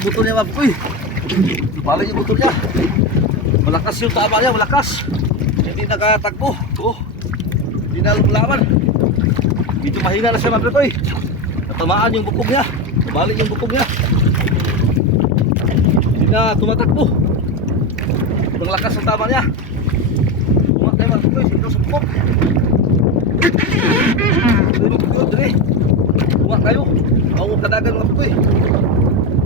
yung buto niya mga boy. Balik yung buto niya. Malakas yung tama niya, malakas. Hindi nakatakbo. Oh. Hindi na lumalaban. Medyo mahina na siya mga boy. Natamaan yung bukog niya. Balik yung bukog niya. Hindi na tumatakbo. Ang lakas ang tama niya. Umak tayo mga boy. Sino sa bukog. Umak tayo. Ang kadagan mga boy.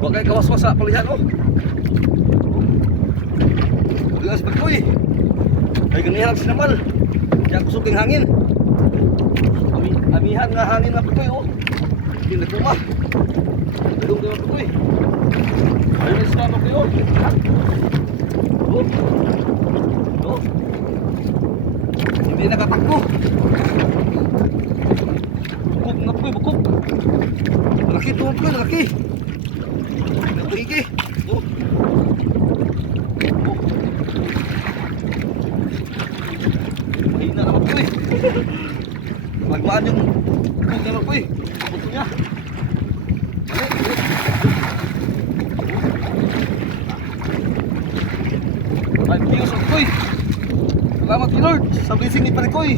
Huwag kayo kawas-was sa palihan oh. Bilas bagboy. Ay ganihan sinamal. Diyan kusog ang hangin. Amihan nga hangin nga bagboy oh. Hindi nagkumah. Tulong kayo bagboy. Ayun na sila bagboy oh. Oh. Oh. Hindi nakatakbo. Bukog nga bagboy, bukog. Malaki ito bagboy, malaki. Malaki. Oh. Mahina naman po eh. Lagmaan yung bukog naman po eh. Buto niya. Ay, Diyos ako po eh. Salamat kay Lord sa blessing ni Parikoy.